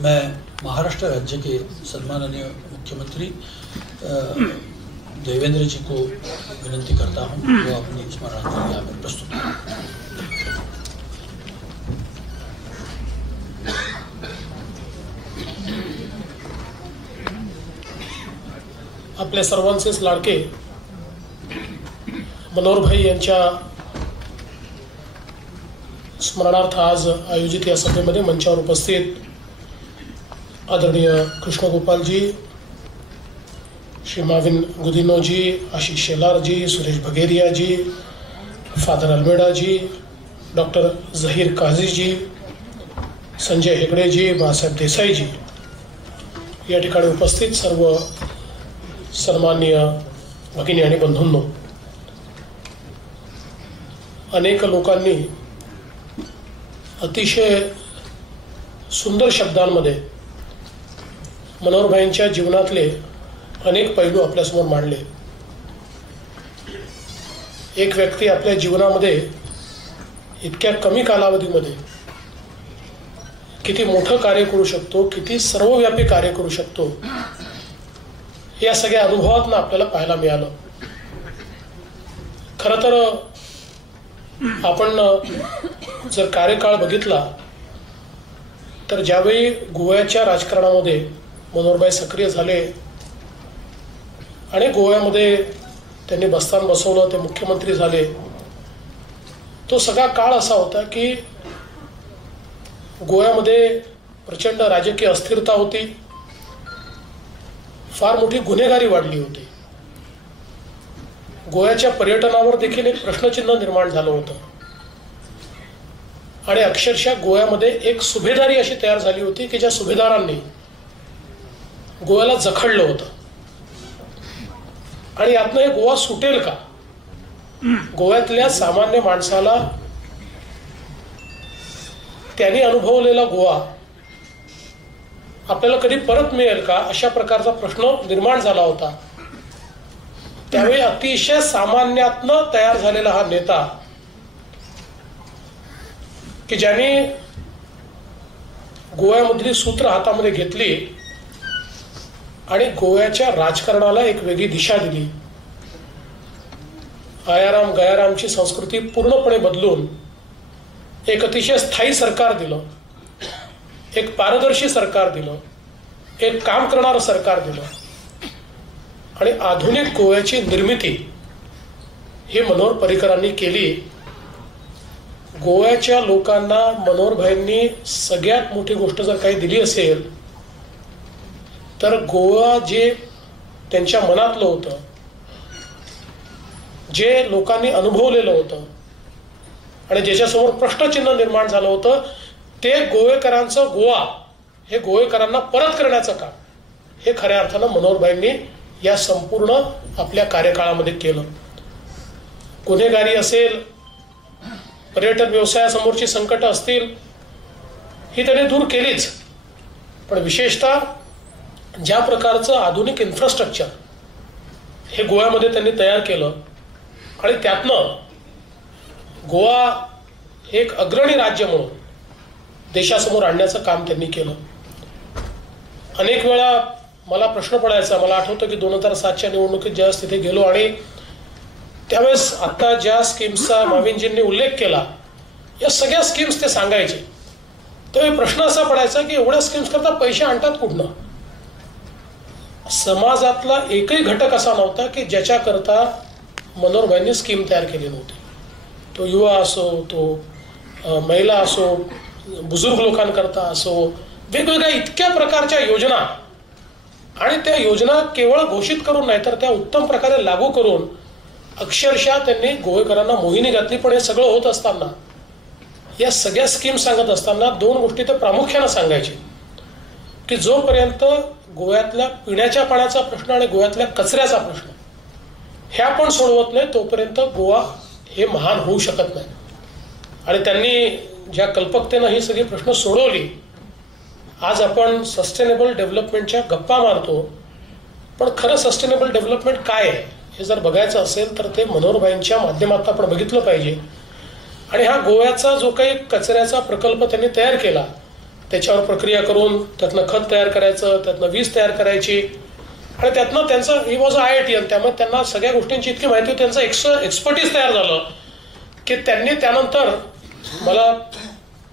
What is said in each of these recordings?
मैं महाराष्ट्र राज्य के सम्माननीय मुख्यमंत्री देवेंद्र जी को विनंती करता हूं वो अपनी स्मरणांजलि यहाँ पर प्रस्तुत करें। आपल्या सर्वांचेच लाडके मनोहरभाई यांच्या स्मरणार्थ आज आयोजित या सभेमध्ये मंचावर उपस्थित आदरणीय कृष्णगोपालजी, श्री माविन गुदिनोजी, आशीष शेलारजी, सुरेश भगेरियाजी, फादर अल्मेडाजी, डॉक्टर जहीर काझीजी, संजय हेगडेजी, बाळासाहेब देसाईजी या ठिकाणी उपस्थित सर्व सन्माननीय भगिनी आणि बंधूंनो, अनेक लोकांनी अतिशय सुंदर शब्दांमध्ये मनोहरभाईंच्या जीवनातले अनेक पैलू आपल्यासमोर मांडले। एक व्यक्ती आपल्या जीवनामध्ये इतक्या कमी कालावधीमध्ये किती मोठं कार्य करू शकतो, किती सर्वव्यापी कार्य करू शकतो, या सगळ्या अनुभवातून आपल्याला पाहायला मिळालं। खरं तर आपण जर कार्यकाळ बघितला तर ज्यावेळी गोव्याच्या राजकारणामध्ये मनोहरभाई सक्रिय झाले आणि गोव्यामध्ये त्यांनी बस्तान बसवलं, ते मुख्यमंत्री झाले, तो सगळा काळ असा होता की गोव्यामध्ये प्रचंड राजकीय अस्थिरता होती, फार मोठी गुन्हेगारी वाढली होती, गोव्याच्या पर्यटनावर देखील एक प्रश्नचिन्ह निर्माण झालं होतं आणि अक्षरशः गोव्यामध्ये एक सुभेदारी अशी तयार झाली होती की ज्या सुभेदारांनी गोव्याला जखडलं होतं आणि यातनं हे गोवा सुटेल का, गोव्यातल्या सामान्य माणसाला त्यांनी अनुभवलेला गोवा आपल्याला कधी परत मिळेल का, अशा प्रकारचा प्रश्न निर्माण झाला होता। त्यावेळी अतिशय सामान्यातनं तयार झालेला हा नेता की ज्याने गोव्यामधली सूत्र हातामध्ये घेतली आणि गोव्याच्या राजकारणाला एक वेगळी दिशा दिली, आयाराम गयारामची संस्कृती पूर्णपणे बदलून एक अतिशय स्थायी सरकार दिलं, एक पारदर्शी सरकार दिलं, एक काम करणारं सरकार दिलं आणि आधुनिक गोव्याची निर्मिती ही मनोहर पर्रीकरांनी केली। गोव्याच्या लोकांना मनोहरभाईंनी सगळ्यात मोठी गोष्ट जर काही दिली असेल तर गोवा जे त्यांच्या मनातलं होतं, जे लोकांनी अनुभवलेलं होतं आणि ज्याच्यासमोर प्रश्नचिन्ह निर्माण झालं होतं, ते गोवेकरांचं गोवा हे गोवेकरांना परत करण्याचं काम हे खऱ्या अर्थानं मनोहरभाईंनी या संपूर्ण आपल्या कार्यकाळामध्ये केलं। गुन्हेगारी असेल, पर्यटन व्यवसायासमोरची संकट असतील, ही त्यांनी दूर केलीच, पण विशेषतः ज्या प्रकारचं आधुनिक इन्फ्रास्ट्रक्चर हे गोव्यामध्ये त्यांनी तयार केलं आणि त्यातनं गोवा हे एक अग्रणी राज्य म्हणून देशासमोर आणण्याचं काम त्यांनी केलं। अनेक वेळा मला प्रश्न पडायचा, मला आठवतं की 2007च्या निवडणुकीत ज्यावेळेस तिथे गेलो आणि त्यावेळेस आता ज्या स्कीम्सचा माविनजींनी उल्लेख केला, या सगळ्या स्कीम्स ते सांगायचे, तर प्रश्न असा पडायचा की एवढ्या स्कीम्स करता पैसे आणतात कुठनं? समाजातला एकही घटक असा नव्हता की ज्याच्याकरता मनोहरभाईंनी स्कीम तयार केली नव्हती। तो युवा असो, तो महिला असो, बुजुर्ग लोकांकरता असो, वेगवेगळ्या इतक्या प्रकारच्या योजना, आणि त्या योजना केवळ घोषित करून नाही तर त्या उत्तम प्रकारे लागू करून अक्षरशः त्यांनी गोवेकरांना मोहिनी घातली। पण हे सगळं होत असताना, या सगळ्या स्कीम सांगत असताना दोन गोष्टी ते प्रामुख्याने सांगायचे की जोपर्यंत गोव्यातल्या पिण्याच्या पाण्याचा प्रश्न आणि गोव्यातल्या कचऱ्याचा प्रश्न हे आपण सोडवत नाही तोपर्यंत गोवा हे महान होऊ शकत नाही। आणि त्यांनी ज्या कल्पकतेनं ही सगळी प्रश्न सोडवली, आज आपण सस्टेनेबल डेव्हलपमेंटच्या गप्पा मारतो, पण खरं सस्टेनेबल डेव्हलपमेंट काय आहे हे जर बघायचं असेल तर ते मनोहरभाईंच्या माध्यमातून आपण बघितलं पाहिजे। आणि हा गोव्याचा जो काही कचऱ्याचा प्रकल्प त्यांनी तयार केला त्याच्यावर प्रक्रिया करून त्यातनं खत तयार करायचं, त्यातनं वीज तयार करायची आणि त्यातनं त्यांचं ही वॉज IITian, त्यामुळे त्यांना सगळ्या गोष्टींची इतकी माहिती होती, त्यांचं एक्सपर्टीज तयार झालं की त्यांनी त्यानंतर मला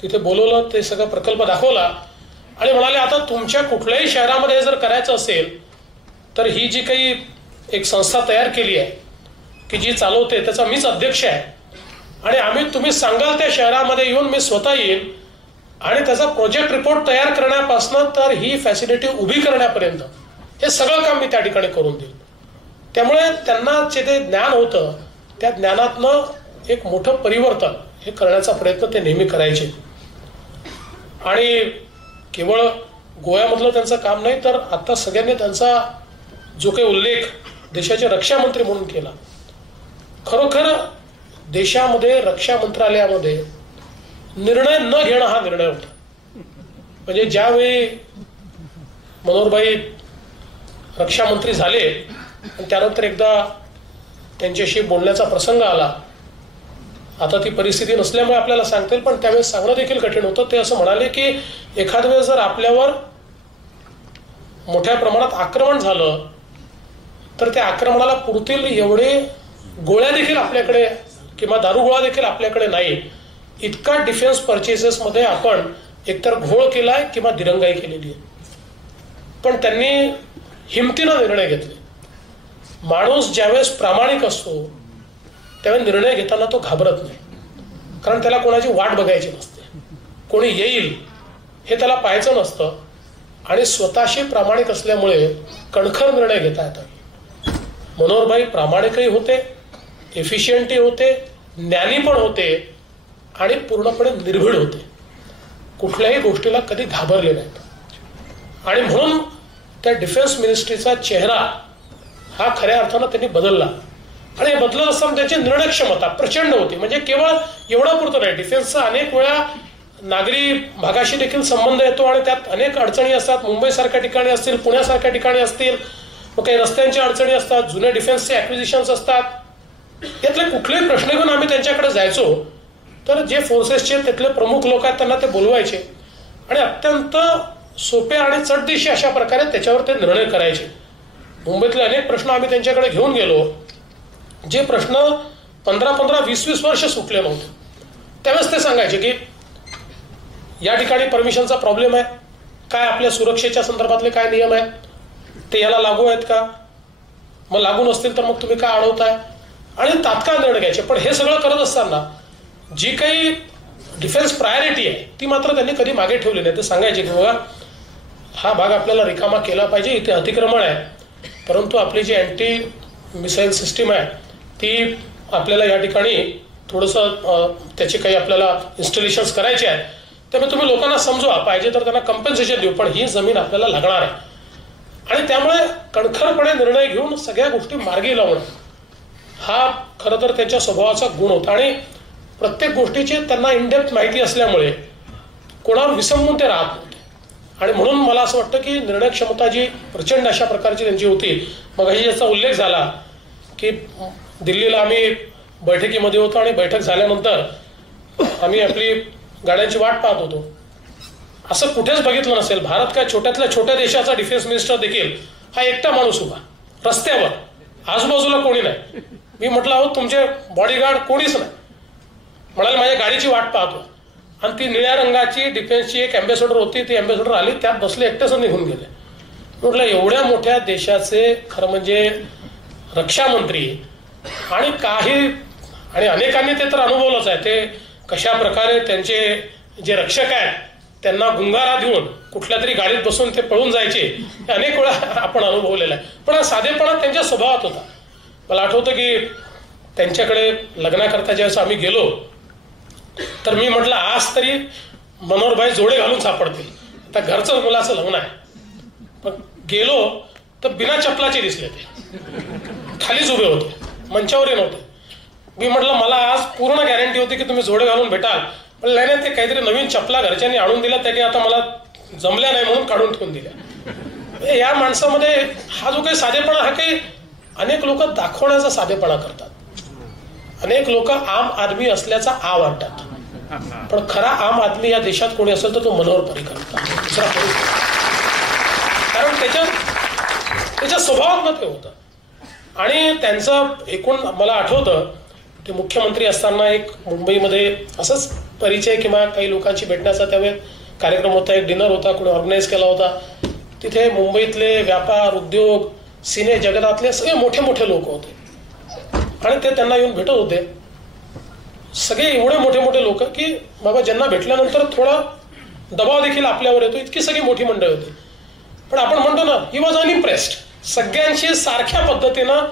तिथे बोलवलं, ते सगळं प्रकल्प दाखवला आणि म्हणाले आता तुमच्या कुठल्याही शहरामध्ये जर करायचं असेल तर ही जी काही एक संस्था तयार केली आहे की जी चालवते त्याचा मीच अध्यक्ष आहे आणि तुम्ही सांगाल त्या शहरामध्ये येऊन मी स्वतः येईन आणि त्याचा प्रोजेक्ट रिपोर्ट तयार करण्यापासून तर ही फॅसिलिटी उभी करण्यापर्यंत हे सगळं काम मी त्या ठिकाणी करून देईन. त्यामुळे त्यांना जे ते ज्ञान होतं त्या ज्ञानातनं एक मोठं परिवर्तन हे करण्याचा प्रयत्न ते नेहमी करायचे. आणि केवळ गोव्यामधलं त्यांचं काम नाही तर आता सगळ्यांनी त्यांचा जो काही उल्लेख देशाचे रक्षा मंत्री म्हणून केला, खरोखर देशामध्ये रक्षा मंत्रालयामध्ये निर्णय न घेणं हा निर्णय होता. म्हणजे ज्यावेळी मनोहरभाई रक्षा मंत्री झाले आणि त्यानंतर एकदा त्यांच्याशी बोलण्याचा प्रसंग आला, आता ती परिस्थिती नसल्यामुळे आपल्याला सांगता येईल पण त्यावेळेस सांगणं देखील कठीण होतं. ते असं म्हणाले की एखाद वेळेस जर आपल्यावर मोठ्या प्रमाणात आक्रमण झालं तर त्या आक्रमणाला पुरतील एवढे गोळ्या देखील आपल्याकडे किंवा दारुगोळा देखील आपल्याकडे नाही, इतका डिफेन्स परचेसेसमध्ये आपण एकतर घोळ केलाय किंवा दिरंगाई केलेली आहे. पण त्यांनी हिमतीनं निर्णय घेतले. माणूस ज्यावेळेस प्रामाणिक असतो त्यावेळेस निर्णय घेताना तो घाबरत नाही, कारण त्याला कोणाची वाट बघायची नसते, कोणी येईल हे त्याला पाहायचं नसतं आणि स्वतःशी प्रामाणिक असल्यामुळे कणखर निर्णय घेता येतात. मनोहरभाई प्रामाणिकही होते, एफिशियंटही होते, ज्ञानी पण होते आणि पूर्णपणे निर्भीड होते, कुठल्याही गोष्टीला कधी घाबरले नाहीत. आणि म्हणून त्या डिफेन्स मिनिस्ट्रीचा चेहरा हा खऱ्या अर्थानं त्यांनी बदलला आणि हे बदलत असताना त्याची निर्णय क्षमता प्रचंड होती. म्हणजे केवळ एवढं पुरतं नाही, डिफेन्सचा अनेक वेळा नागरी भागाशी देखील संबंध येतो आणि त्यात अनेक अडचणी असतात. मुंबईसारख्या ठिकाणी असतील, पुण्यासारख्या ठिकाणी असतील, मग काही रस्त्यांच्या अडचणी असतात, जुने डिफेन्सचे ॲक्विजिशन्स असतात. यातले कुठलेही प्रश्न घेऊन आम्ही त्यांच्याकडे जायचो तर जे फोर्सेसचे तिथले प्रमुख लोक आहेत त्यांना ते बोलवायचे आणि अत्यंत सोप्या आणि चटदिशी अशा प्रकारे त्याच्यावर ते निर्णय करायचे. मुंबईतले अनेक प्रश्न आम्ही त्यांच्याकडे घेऊन गेलो, जे प्रश्न 15-20 वर्ष सुटले नव्हते. त्यावेळेस ते सांगायचे की या ठिकाणी परमिशनचा प्रॉब्लेम आहे, काय आपल्या सुरक्षेच्या संदर्भातले काय नियम आहेत, ते याला लागू आहेत का, मग लागू नसतील तर मग तुम्ही काय अडवताय, आणि तात्काळ निर्णय घ्यायचे. पण हे सगळं करत असताना जी काही डिफेन्स प्रायोरिटी आहे ती मात्र त्यांनी कधी मागे ठेवली नाही. ते सांगायचे की बघा हा भाग आपल्याला रिकामा केला पाहिजे, इथे अतिक्रमण आहे, परंतु आपली जी अँटी मिसाईल सिस्टीम आहे ती आपल्याला या ठिकाणी थोडंसं त्याचे काही आपल्याला इन्स्टॉलेशन्स करायचे आहेत, त्यामुळे तुम्ही लोकांना समजवा, पाहिजे तर त्यांना कम्पेन्सेशन देऊ, पण ही जमीन आपल्याला लागणार आहे. आणि त्यामुळे कणखरपणे निर्णय घेऊन सगळ्या गोष्टी मार्गी लावणं हा खरं तर त्यांच्या स्वभावाचा गुण होता. आणि प्रत्येक गोष्टीची त्यांना इनडेप्थ माहिती असल्यामुळे कोणावर विसंबून ते राहत नव्हते. आणि म्हणून मला असं वाटतं की निर्णय क्षमता जी प्रचंड अशा प्रकारची त्यांची होती. मग याचा उल्लेख झाला की दिल्लीला आम्ही बैठकीमध्ये होतो आणि बैठक झाल्यानंतर आम्ही आपली गाड्यांची वाट पाहत होतो. असं कुठेच बघितलं नसेल, भारत काय छोट्यातल्या छोट्या देशाचा डिफेन्स मिनिस्टर देखील हा एकटा माणूस उभा रस्त्यावर, आजूबाजूला कोणी नाही. मी म्हटलं अहो तुमचे बॉडीगार्ड कोणीच नाही. म्हणाले माझ्या गाडीची वाट पाहतो. आणि ती निळ्या रंगाची डिफेन्सची एक अँबॅसेडर होती, ती अँबॅसेडर आली, त्यात बसले, एकटेच निघून गेले. म्हटलं एवढ्या मोठ्या देशाचे खरं म्हणजे रक्षा मंत्री आणि अनेकांनी ते तर अनुभवलंच आहे, ते कशा प्रकारे त्यांचे जे रक्षक आहेत त्यांना गुंगारा देऊन कुठल्या तरी गाडीत बसून ते पळून जायचे, हे अनेक वेळा आपण अनुभवलेलं आहे. पण हा साधेपणा त्यांच्या स्वभावात होता. मला आठवतं की त्यांच्याकडे लग्नाकरता ज्यावेळेस आम्ही गेलो तर मी म्हटलं आज तरी मनोहरभाई जोडे घालून सापडतील, आता घरचं मुलाचं लग्न आहे. पण गेलो तर बिना चपलाचे दिसले, ते खालीच उभे होते, मंचावरही नव्हते. मी म्हटलं मला आज पूर्ण गॅरंटी होती की तुम्ही जोडे घालून भेटाल, पण नाही ते काहीतरी नवीन चपला घरच्यांनी आणून दिल्या, त्या काही आता मला जमल्या नाही म्हणून काढून ठेवून दिल्या. या माणसामध्ये हा जो काही साधेपणा, हा काही अनेक लोक दाखवण्याचा साधेपणा करतात, अनेक लोक आम आदमी असल्याचा आव वाटतात. पण खरा आम आदमी या देशात कोणी असेल तर तो मनोहर पर्रिकर होता, दुसरा कोणी. कारण त्याच्या स्वभावात ते होतं. आणि त्यांचं एकूण मला आठवतं ते मुख्यमंत्री असताना एक मुंबईमध्ये असंच परिचय किंवा काही लोकांची भेटण्याचा त्यावेळी कार्यक्रम होता, एक डिनर होता, कोणी ऑर्गनाईज केला होता. तिथे मुंबईतले व्यापार उद्योग सिने जगतातले सगळे मोठे मोठे लोक होते आणि ते त्यांना येऊन भेटत होते. सगळे एवढे मोठे मोठे लोक की बाबा ज्यांना भेटल्यानंतर थोडा दबाव देखील आपल्यावर येतो, इतकी सगळी मोठी मंडळी होती. पण आपण म्हणतो ना, ही वॉज अनइम्प्रेस्ड. सगळ्यांशी सारख्या पद्धतीनं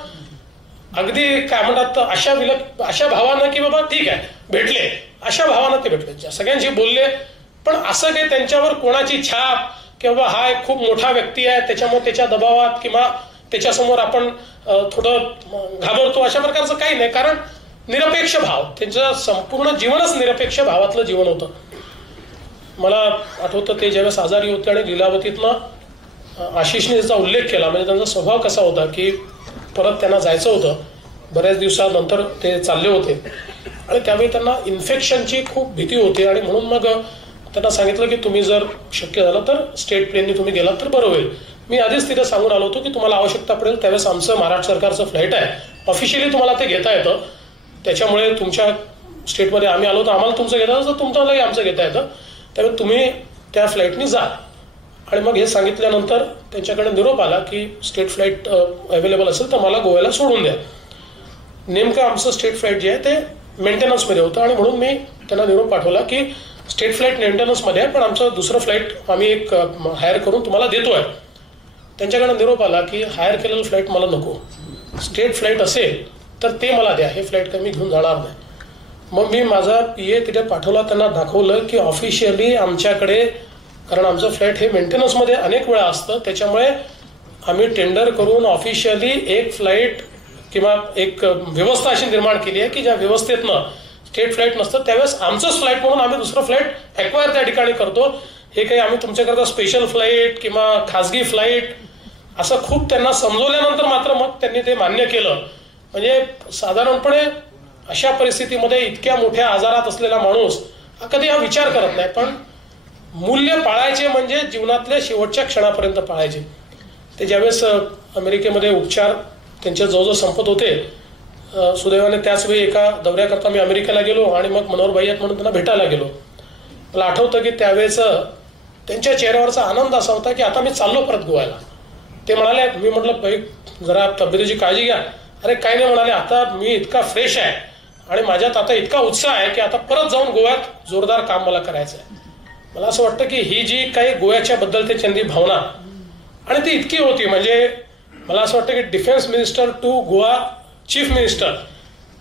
अगदी काय म्हणतात अशा भावानं की बाबा ठीक आहे भेटले, अशा भावानं ते भेटले, सगळ्यांशी बोलले. पण असं काही त्यांच्यावर कोणाची छाप किंवा हा एक खूप मोठा व्यक्ती आहे त्याच्यामुळे त्याच्या दबावात किंवा त्याच्यासमोर आपण थोडं घाबरतो अशा प्रकारचं काही नाही. कारण निरपेक्ष भाव, त्यांचं संपूर्ण जीवनच निरपेक्ष भावातलं जीवन होतं. मला आठवतं ते ज्यावेळेस आजारी होते आणि लीलावतीतनं आशिषने त्याचा उल्लेख केला, म्हणजे त्यांचा स्वभाव कसा होता की परत त्यांना जायचं होतं, बऱ्याच दिवसानंतर ते चालले होते आणि त्यावेळी त्यांना इन्फेक्शनची खूप भीती होती. आणि म्हणून मग त्यांना सांगितलं की तुम्ही जर शक्य झालं तर स्टेट प्लेनने तुम्ही गेलात तर बरं होईल. मी आधीच तिथे सांगून आलो होतो की तुम्हाला आवश्यकता पडेल त्यावेळेस आमचं महाराष्ट्र सरकारचं फ्लाईट आहे, ऑफिशियली तुम्हाला ते घेता येतं, त्याच्यामुळे तुमच्या स्टेटमध्ये आम्ही आलो तर आम्हाला तुमचं घेता येतं, तर तुमच्यालाही आमचं घेता येतं, त्यामुळे तुम्ही त्या फ्लाईटनी जा. आणि मग हे सांगितल्यानंतर त्यांच्याकडे निरोप आला की स्टेट फ्लाईट अवेलेबल असेल तर मला गोव्याला सोडून द्या. नेमकं आमचं स्टेट फ्लाईट जे आहे ते मेंटेनन्समध्ये होतं आणि म्हणून मी त्यांना निरोप पाठवला की स्टेट फ्लाईट मेंटेनन्समध्ये आहे पण आमचं दुसरं फ्लाईट आम्ही एक हायर करून तुम्हाला देतो आहे. त्यांच्याकडे निरोप आला की हायर केलेलं फ्लाईट मला नको, स्टेट फ्लाईट असेल तर ते मला द्या, हे फ्लाईट काही मी घेऊन जाणार नाही. मग मी माझा PA तिथे पाठवला, त्यांना दाखवलं की ऑफिशियली आमच्याकडे, कारण आमचं फ्लाईट हे मेंटेनन्समध्ये अनेक वेळा असतं, त्याच्यामुळे आम्ही टेंडर करून ऑफिशियली एक फ्लाईट किंवा एक व्यवस्था अशी निर्माण केली आहे की ज्या व्यवस्थेतनं स्टेट फ्लाईट नसतं त्यावेळेस आमचंच फ्लाईट म्हणून आम्ही दुसरं फ्लाईट ॲक्वायर त्या ठिकाणी करतो. हे काही आम्ही तुमच्याकरता स्पेशल फ्लाईट किंवा खाजगी फ्लाईट असं खूप त्यांना समजवल्यानंतर मात्र मग त्यांनी ते मान्य केलं. म्हणजे साधारणपणे अशा परिस्थितीमध्ये इतक्या मोठ्या आजारात असलेला माणूस कधी हा विचार करत नाही, पण मूल्य पाळायचे म्हणजे जीवनातल्या शेवटच्या क्षणापर्यंत पाळायचे. ते ज्यावेळेस अमेरिकेमध्ये उपचार त्यांच्या जवळजवळ संपत होते, सुदैवाने त्याच वेळी एका दौऱ्याकरता मी अमेरिकेला गेलो आणि मग मनोहर भाई आहेत म्हणून त्यांना भेटायला गेलो. मला आठवतं की त्यावेळेस त्यांच्या चेहऱ्यावरचा आनंद असा होता की आता मी चाललो परत गोव्याला. ते म्हणाले, मी म्हटलं भाई जरा तब्येतीची काळजी घ्या. अरे काय नाही म्हणाले, आता मी इतका फ्रेश आहे आणि माझ्यात आता इतका उत्साह आहे की आता परत जाऊन गोव्यात जोरदार काम मला करायचं आहे. मला असं वाटतं की ही जी काही गोव्याच्या बद्दल त्यांची भावना आणि ती इतकी होती, म्हणजे मला असं वाटतं की defence minister to Goa chief minister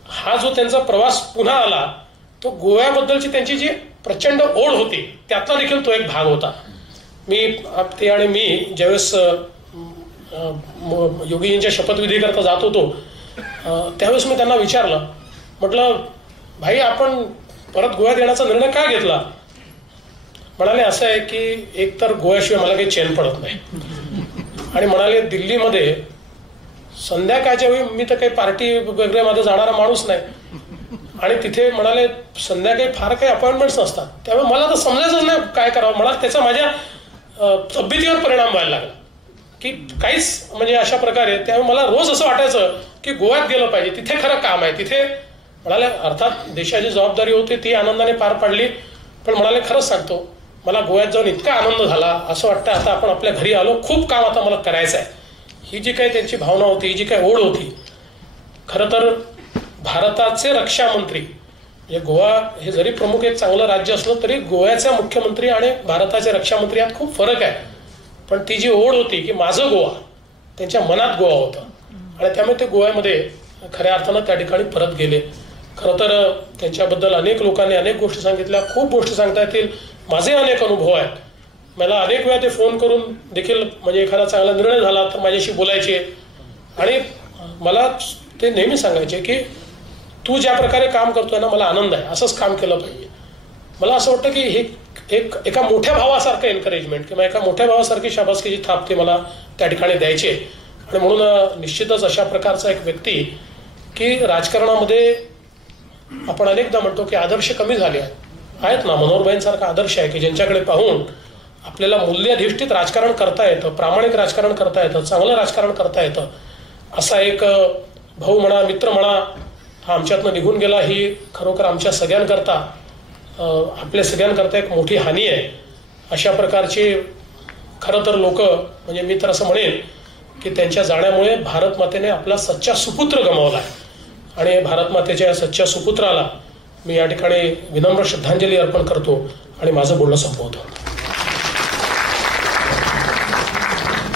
हा जो त्यांचा प्रवास पुन्हा आला तो गोव्याबद्दलची त्यांची जी प्रचंड ओढ होती त्यातला देखील तो एक भाग होता. ते आणि मी ज्यावेळेस योगीजींच्या शपथविधी करता जात होतो त्यावेळेस मी त्यांना विचारलं, म्हटलं भाई आपण परत गोव्यात येण्याचा निर्णय का घेतला. म्हणाले असं आहे की एक तर गोव्याशिवाय मला काही चैन पडत नाही आणि म्हणाले दिल्लीमध्ये संध्याकाळच्या वेळी मी तर काही पार्टी वगैरे मध्ये जाणारा माणूस नाही आणि तिथे म्हणाले संध्याकाळी फार काही अपॉइंटमेंट्स नसतात, त्यामुळे मला तर समजायचं नाही काय करावं. मला त्याचा माझ्या तब्येतीवर परिणाम व्हायला लागला की काहीच म्हणजे अशा प्रकारे. त्यामुळे मला रोज असं वाटायचं की गोव्यात गेलं पाहिजे, तिथे खरं काम आहे. तिथे म्हणाले अर्थात देशाची जबाबदारी होती ती आनंदाने पार पाडली, पण म्हणाले खरंच सांगतो मला गोव्यात जाऊन इतका आनंद झाला, असं वाटतं आता आपण आपल्या घरी आलो, खूप काम आता मला करायचं आहे. ही जी काही त्यांची भावना होती, ही जी काही ओढ होती. खरं तर भारताचे रक्षा मंत्री म्हणजे गोवा हे जरी प्रमुख एक चांगलं राज्य असलं तरी गोव्याचे मुख्यमंत्री आणि भारताचे रक्षा मंत्री यात खूप फरक आहे. पण ती जी ओढ होती की माझं गोवा, त्यांच्या मनात गोवा होतं आणि त्यामुळे ते गोव्यामध्ये खऱ्या अर्थानं त्या ठिकाणी परत गेले. खरं तर त्यांच्याबद्दल अनेक लोकांनी अनेक गोष्टी सांगितल्या, खूप गोष्टी सांगता येतील. माझे अनेक अनुभव आहेत. मला अनेक वेळा ते फोन करून देखील म्हणजे एखादा चांगला निर्णय झाला तर माझ्याशी बोलायचे आणि मला ते नेहमी सांगायचे की तू ज्या प्रकारे काम करतोय ना मला आनंद आहे, असंच काम केलं पाहिजे. मला असं वाटतं की हे एका मोठ्या भावासारखं एन्करेजमेंट किंवा एका मोठ्या भावासारखी शाबासकीची थाप ते मला त्या ठिकाणी द्यायचे. आणि म्हणून निश्चितच अशा प्रकारचा एक व्यक्ती की राजकारणामध्ये आपण अनेकदा म्हणतो की आदर्श कमी झाले आहेत आहेत ना, मनोहरभाईंसारखा आदर्श आहे की ज्यांच्याकडे पाहून आपल्याला मूल्याधिष्ठित राजकारण करता येतं, प्रामाणिक राजकारण करता येतं, चांगलं राजकारण करता येतं. असा एक भाऊ म्हणा, मित्र म्हणा, हा आमच्यातनं निघून गेला. ही खरोखर आमच्या सगळ्यांकरता, आपल्या सगळ्यांकरता एक मोठी हानी आहे. अशा प्रकारचे खरं तर लोक, म्हणजे मी तर असं म्हणेन की त्यांच्या जाण्यामुळे भारत मातेने आपला सच्चा सुपुत्र गमावला आहे. आणि भारत मातेच्या या सच्च्या सुपुत्राला मी या ठिकाणी विनम्र श्रद्धांजली अर्पण करतो आणि माझं बोलणं संपवतो.